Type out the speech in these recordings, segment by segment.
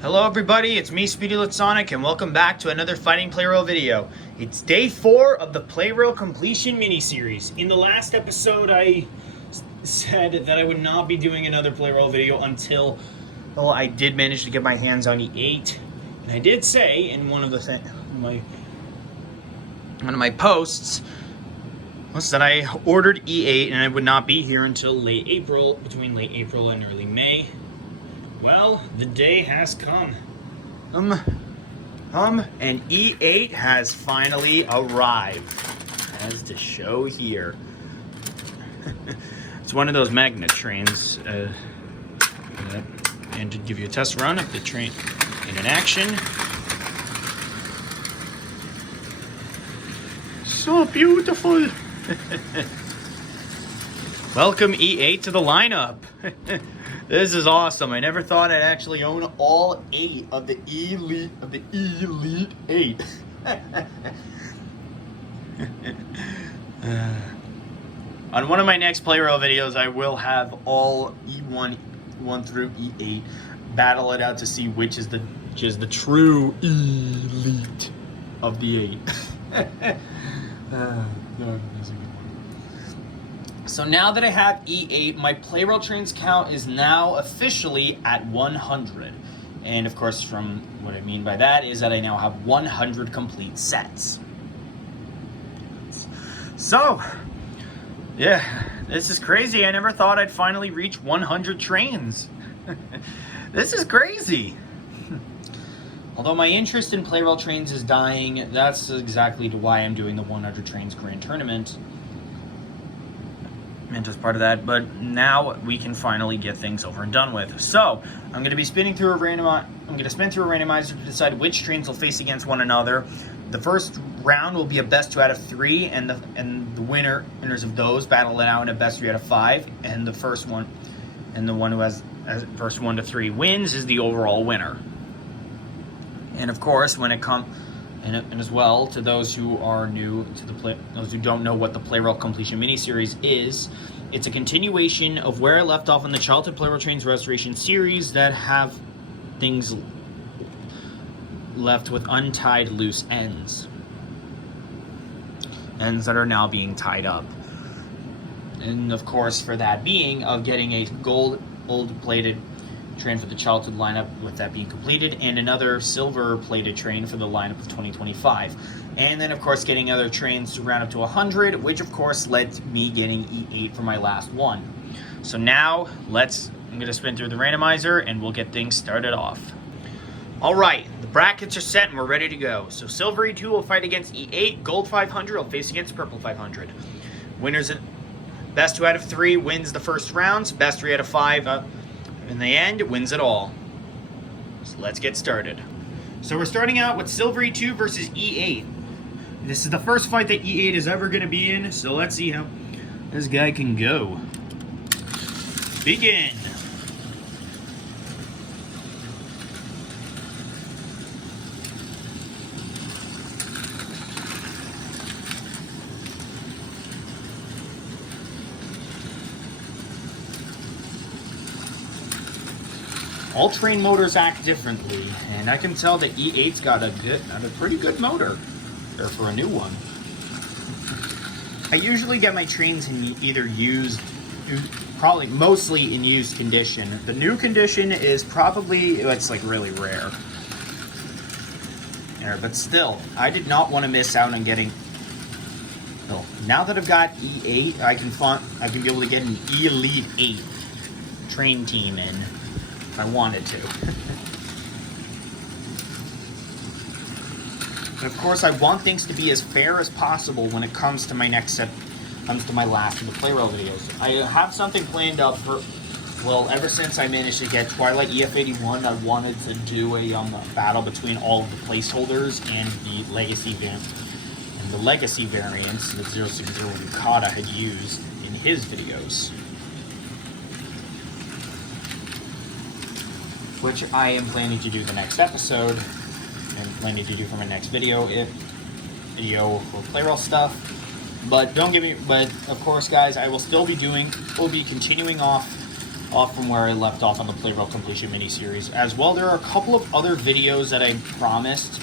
Hello everybody, it's me, Speedy Sonic, and welcome back to another Fighting Plarail video. It's day 4 of the Plarail Completion mini-series. In the last episode, I said that I would not be doing another Plarail video until I did manage to get my hands on E8. And I did say in one of my posts was that I ordered E8 and I would not be here until late April, between late April and early May. Well, the day has come. And E8 has finally arrived, as to show here. It's one of those magnet trains, and to give you a test run of the train in action. So beautiful. Welcome E8 to the lineup. This is awesome. I never thought I'd actually own all 8 of the Elite 8. On one of my next Plarail videos, I will have all E1 through E8 battle it out to see which is the true elite of the 8. So now that I have E8, my Plarail trains count is now officially at 100. And of course, from what I mean by that is that I now have 100 complete sets. So, yeah, this is crazy. I never thought I'd finally reach 100 trains. This is crazy. Although my interest in Plarail trains is dying, that's exactly why I'm doing the 100 Trains Grand Tournament. And as part of that, but now we can finally get things over and done with. So I'm going to be spinning through a randomizer to decide which trains will face against one another. The first round will be a best 2 out of 3, and the winners of those battle it out in a best 3 out of 5. And the first one, and the one who has first 1 to 3 wins is the overall winner. And of course, when it comes. And as well, to those who are new to those who don't know what the Plarail Completion miniseries is, it's a continuation of where I left off in the Childhood Plarail Trains Restoration series that have things left with untied loose ends. Ends that are now being tied up. And of course, for that being of getting a gold-plated train for the childhood lineup, with that being completed, and another silver plated train for the lineup of 2025, and then of course getting other trains to round up to 100, which of course led to me getting E8 for my last one. So now I'm going to spin through the randomizer and we'll get things started off. Alright, the brackets are set and we're ready to go. So silver E2 will fight against E8, gold 500 will face against purple 500. Winners best 2 out of 3 wins the first rounds, best 3 out of 5 in the end, it wins it all. So let's get started. So we're starting out with Silver E2 versus E8. This is the first fight that E8 is ever going to be in, so let's see how this guy can go. Begin. All train motors act differently, and I can tell that E8's got a pretty good motor there for a new one. I usually get my trains in either probably mostly in used condition. The new condition is probably, it's like really rare. But still, I did not want to miss out on getting. Oh, now that I've got E8, I can be able to get an Elite 8 train team in. If I wanted to. But of course, I want things to be as fair as possible when it comes to my next set, comes to my last of the Plarail videos. I have something planned out for, well, ever since I managed to get Twilight EF81, I wanted to do a battle between all of the placeholders and the legacy variants that 060 Yukata had used in his videos. Which I am planning to do the next episode, and planning to do for my next video for Plarail stuff. But of course, guys, we'll be continuing off off from where I left off on the Plarail Completion miniseries. As well, there are a couple of other videos that I promised.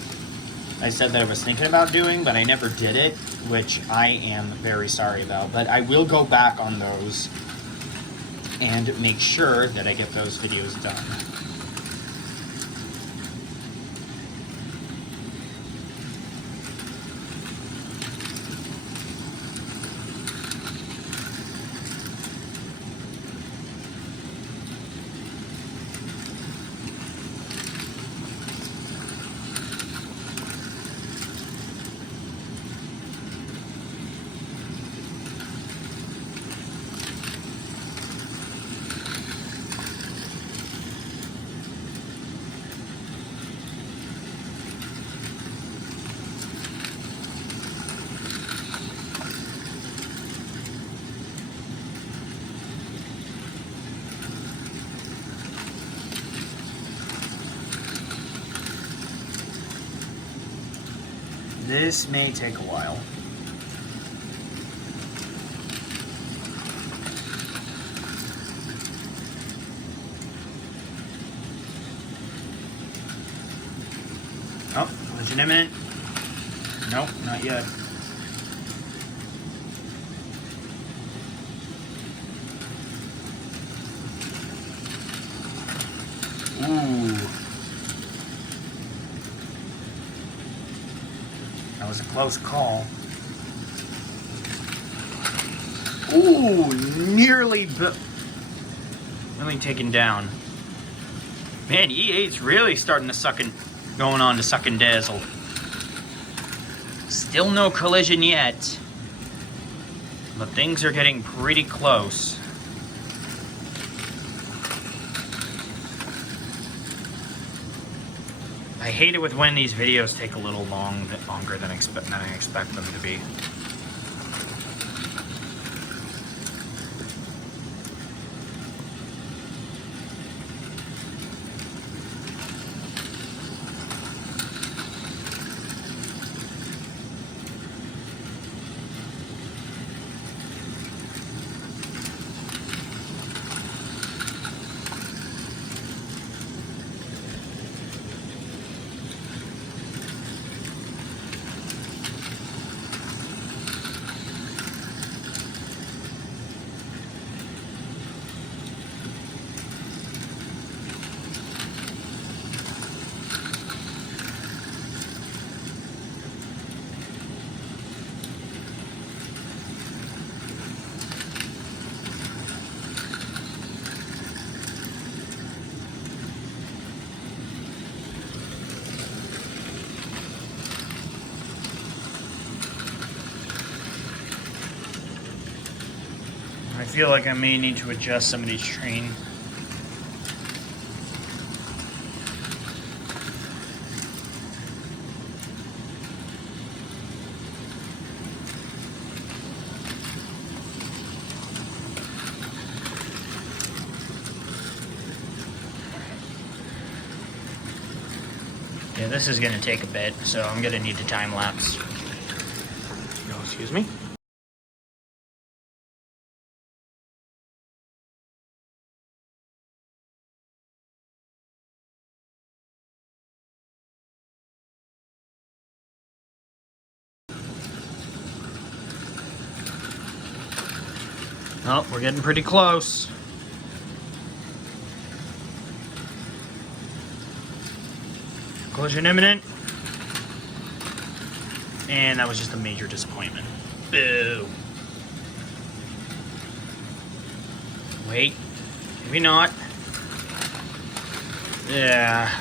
I said that I was thinking about doing, but I never did it, which I am very sorry about. But I will go back on those and make sure that I get those videos done. This may take a while. Oh, collision imminent. Nope, not yet. Ooh. That was a close call. Ooh, nearly taken down. Man, E8's really starting to going on to suck and dazzle. Still no collision yet, but things are getting pretty close. I hate it when these videos take a little longer than I expect them to be. I feel like I may need to adjust some of these train. Yeah, this is going to take a bit, so I'm going to need to time lapse. Oh, excuse me. Oh, we're getting pretty close. Collision imminent. And that was just a major disappointment. Boo. Wait. Maybe not. Yeah.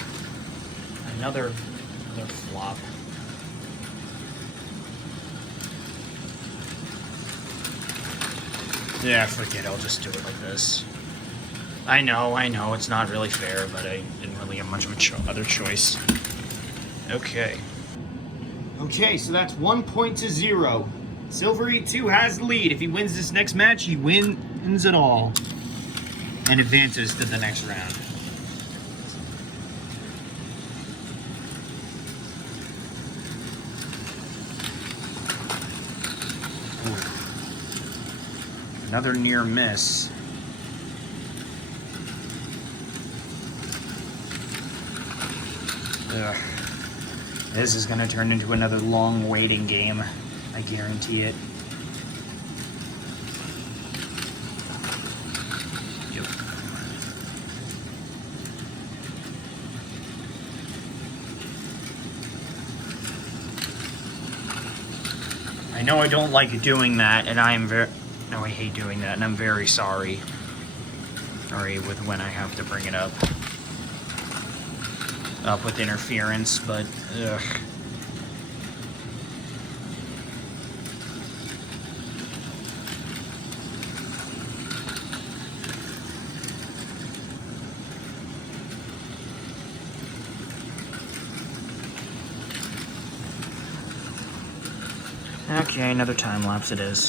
Another flop. Yeah, forget it. I'll just do it like this. I know, it's not really fair, but I didn't really have much of a other choice. Okay. Okay, so that's 1 point to 0. Silver E2 has the lead. If he wins this next match, he wins it all. And advances to the next round. Ooh. Another near miss. Ugh. This is going to turn into another long waiting game. I guarantee it. Yep. I know I don't like doing that, and I am very... No, I hate doing that, and I'm very sorry. Sorry with when I have to bring it up with interference, but ugh. Okay, another time lapse it is.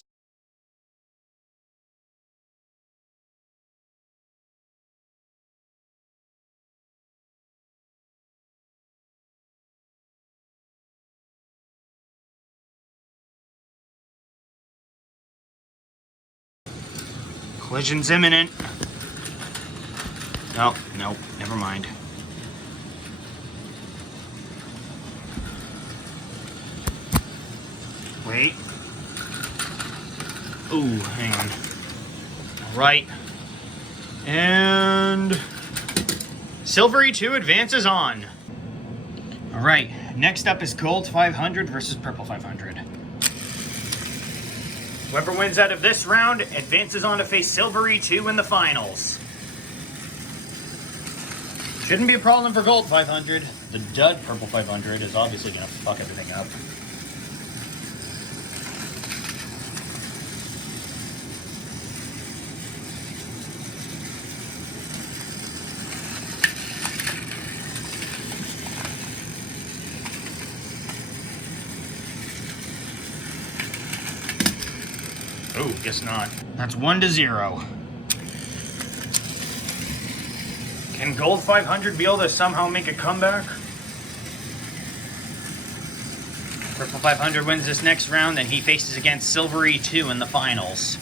Collision's imminent. Oh, nope, never mind. Wait. Ooh, hang on. All right. And Silvery 2 advances on. All right, next up is Gold 500 versus Purple 500. Whoever wins out of this round advances on to face Silvery 2 in the finals. Shouldn't be a problem for Gold 500. The dud Purple 500 is obviously going to fuck everything up. Oh, guess not. That's 1-0. Can Gold 500 be able to somehow make a comeback? Purple 500 wins this next round, and he faces against Silvery 2 in the finals.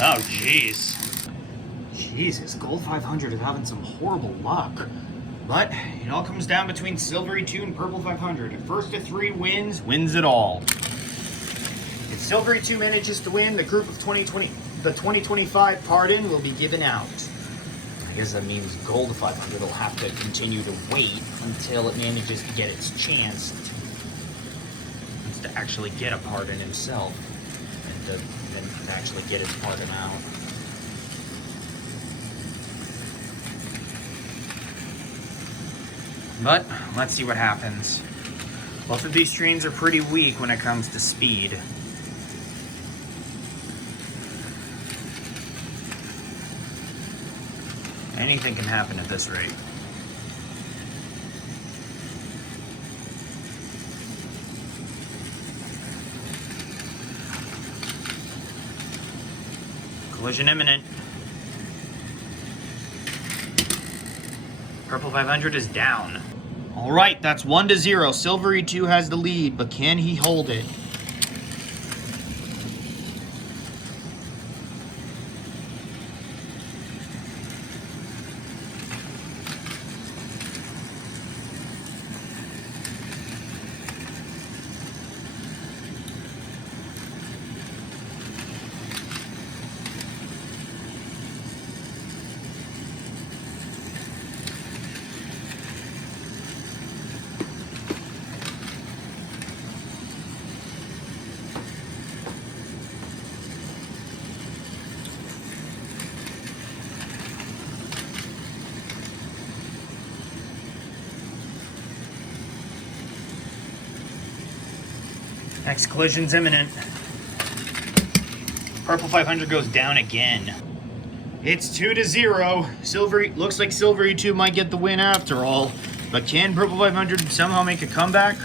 Oh, jeez. Jesus, Gold 500 is having some horrible luck. But it all comes down between Silvery 2 and Purple 500. If first to 3 wins, wins it all. If Silvery 2 manages to win, the group of 2025 pardon will be given out. I guess that means Gold 500 will have to continue to wait until it manages to get its chance to actually get a pardon himself. And to actually get its pardon out. But let's see what happens. Both of these trains are pretty weak when it comes to speed. Anything can happen at this rate. Collision imminent. Purple 500 is down. All right, that's 1-0. Silvery 2 has the lead, but can he hold it? Next collision's imminent. Purple 500 goes down again. It's 2-0. Silvery looks like Silvery 2 might get the win after all. But can Purple 500 somehow make a comeback?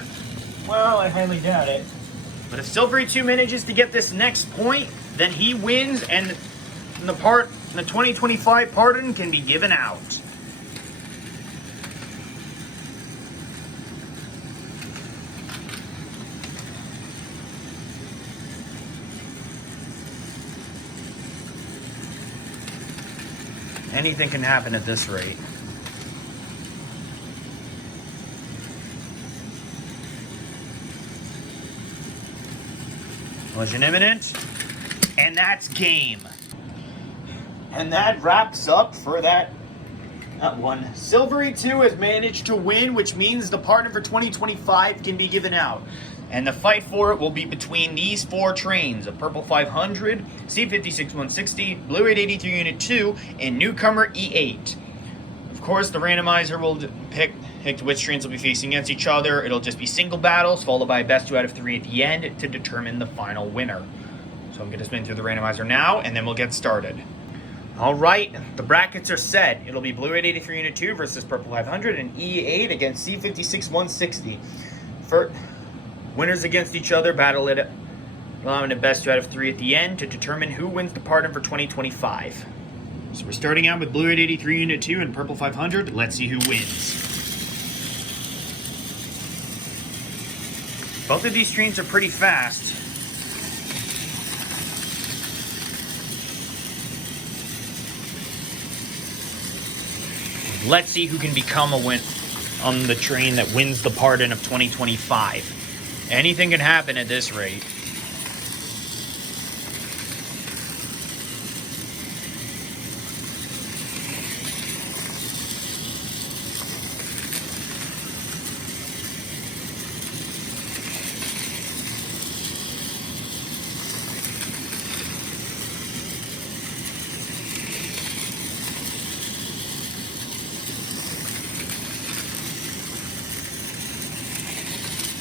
Well, I highly doubt it. But if Silvery 2 manages to get this next point, then he wins and the 2025 pardon can be given out. Anything can happen at this rate. Collision imminent. And that's game. And that wraps up for that one. Silvery 2 has managed to win, which means the partner for 2025 can be given out. And the fight for it will be between these 4 trains, a Purple 500, C56-160, Blue 883 Unit 2, and newcomer E8. Of course, the randomizer will pick which trains will be facing against each other. It'll just be single battles, followed by best 2 out of 3 at the end to determine the final winner. So I'm going to spin through the randomizer now, and then we'll get started. All right, the brackets are set. It'll be Blue 883 Unit 2 versus Purple 500, and E8 against C56-160. For winners against each other, battle it, allowing a best 2 out of 3 at the end to determine who wins the pardon for 2025. So we're starting out with Blue 883 Unit 2 and Purple 500. Let's see who wins. Both of these trains are pretty fast. Let's see who can become a win on the train that wins the pardon of 2025. Anything can happen at this rate.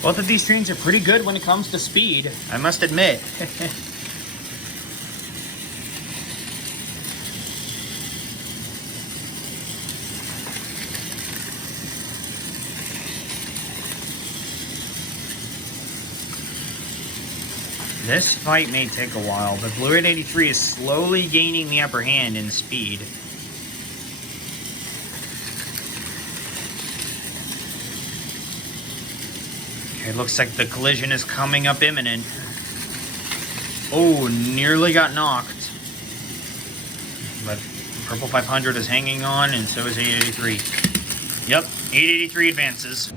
Both of these trains are pretty good when it comes to speed, I must admit. This fight may take a while, but Blue 883 is slowly gaining the upper hand in speed. It looks like the collision is coming up imminent. Oh, nearly got knocked. But Purple 500 is hanging on, and so is 883. Yep, 883 advances.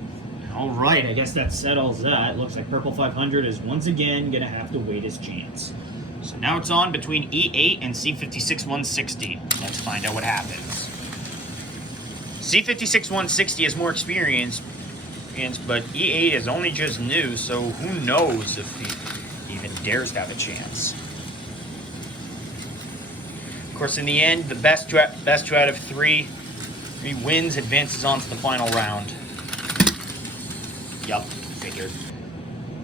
Alright, I guess that settles that. Looks like Purple 500 is once again going to have to wait his chance. So now it's on between E8 and C56-160. Let's find out what happens. C56-160 has more experience, but E8 is only just new, so who knows if he even dares to have a chance. Of course, in the end, the best two out of three wins advances on to the final round. Yup, figured.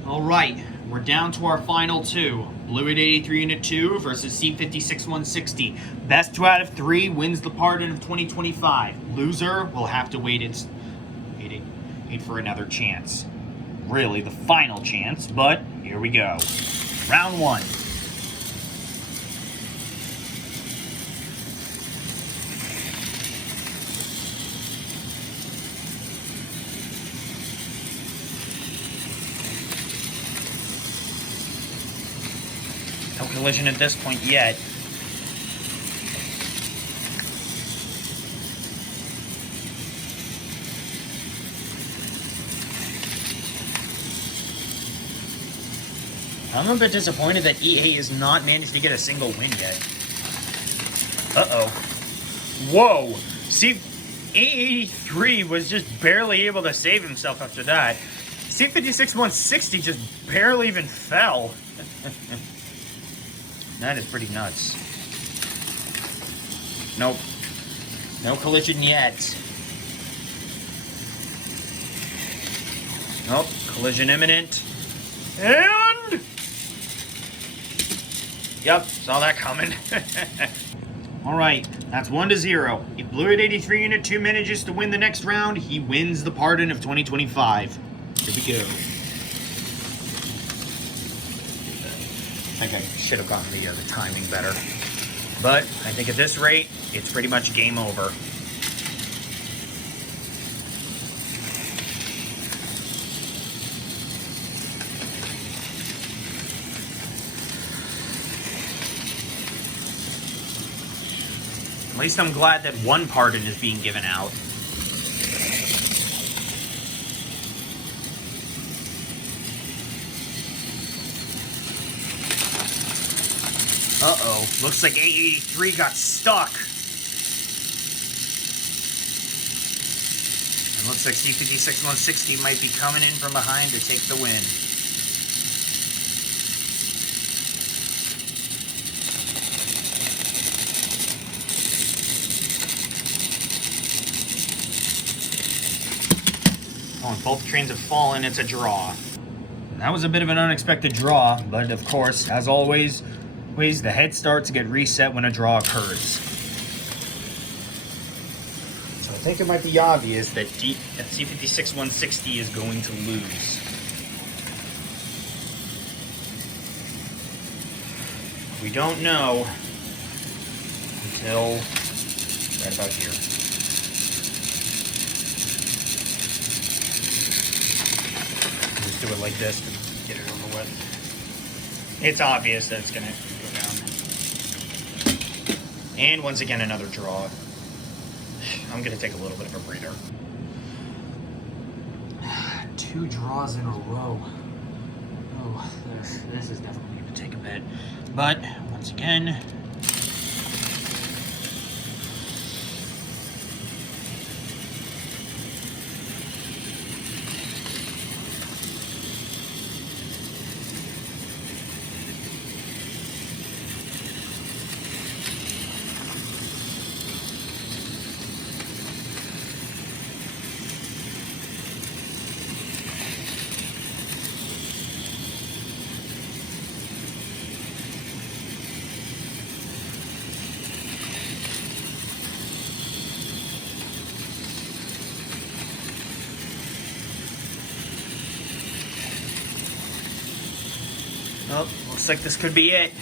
Alright, we're down to our final 2. Blue 883 Unit 2 versus C56-160. Best 2 out of 3 wins the pardon of 2025. Loser will have to wait for another chance. Really, the final chance, but here we go. Round 1. No collision at this point yet. I'm a bit disappointed that EA has not managed to get a single win yet. Uh-oh. Whoa! See, A83 was just barely able to save himself after that. C56-160 just barely even fell. That is pretty nuts. Nope. No collision yet. Nope. Collision imminent. And... Yep, saw that coming. All right, that's 1-0. If Blue at 83 Unit 2 manages to win the next round, he wins the pardon of 2025. Here we go. I think I should have gotten the timing better. But I think at this rate, it's pretty much game over. At least I'm glad that one pardon is being given out. Uh-oh. Looks like A83 got stuck. And looks like C56-160 might be coming in from behind to take the win. Oh, and both trains have fallen. It's a draw. And that was a bit of an unexpected draw, but of course, as always, the head starts to get reset when a draw occurs. So I think it might be obvious that C56-160 is going to lose. We don't know until right about here. Just do it like this to get it over with. It's obvious that it's going to go down. And once again, another draw. I'm going to take a little bit of a breather. 2 draws in a row. Oh, this is definitely going to take a bit. But, once again, oh, looks like this could be it.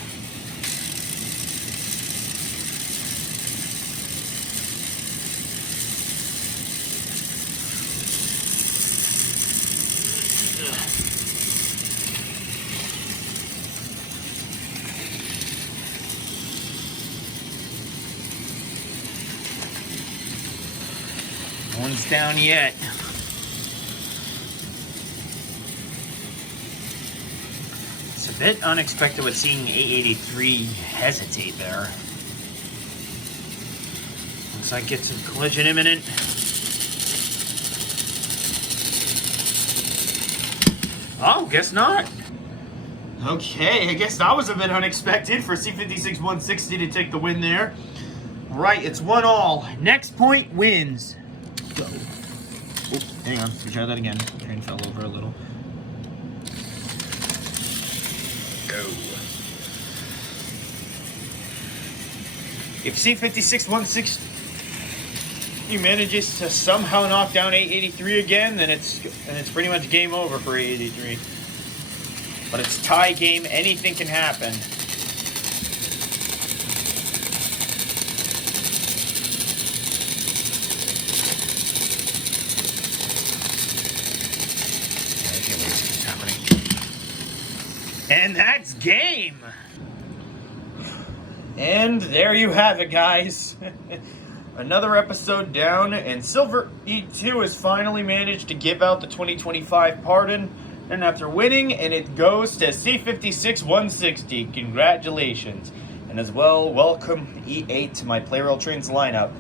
No one's down yet. It's a bit unexpected with seeing A83 hesitate there. Looks like it's a collision imminent. Oh, guess not. Okay, I guess that was a bit unexpected for C56-160 to take the win there. All right, it's 1-1. Next point wins. Go. Oops, hang on. Let's try that again. The train fell over a little. Go. If C56-160 manages to somehow knock down A83 again, then it's pretty much game over for A83. But it's tie game. Anything can happen. And that's game! And there you have it, guys. Another episode down, and Silver E2 has finally managed to give out the 2025 pardon. And after winning, and it goes to C56-160. Congratulations. And as well, welcome E8 to my Plarail Trains lineup.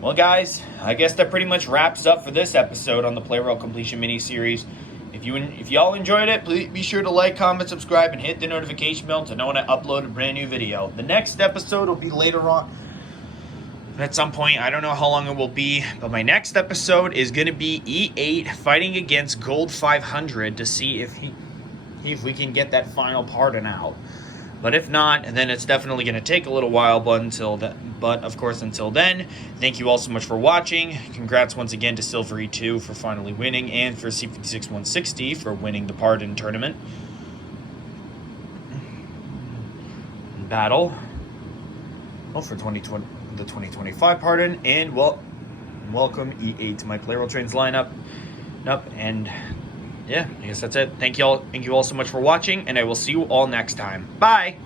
Well, guys, I guess that pretty much wraps up for this episode on the Plarail Completion mini-series. If y'all enjoyed it, please be sure to like, comment, subscribe, and hit the notification bell to know when I upload a brand new video. The next episode will be later on. At some point, I don't know how long it will be, but my next episode is going to be E8 fighting against Gold 500 to see if we can get that final pardon out. But if not, then it's definitely going to take a little while. But of course, until then, thank you all so much for watching. Congrats once again to Silvery2 for finally winning, and for C56160 for winning the Pardon tournament battle. Well, for 2020, the 2025 Pardon, and welcome E8 to my Plarail Trains lineup. And yeah, I guess that's it. Thank you all so much for watching, and I will see you all next time. Bye.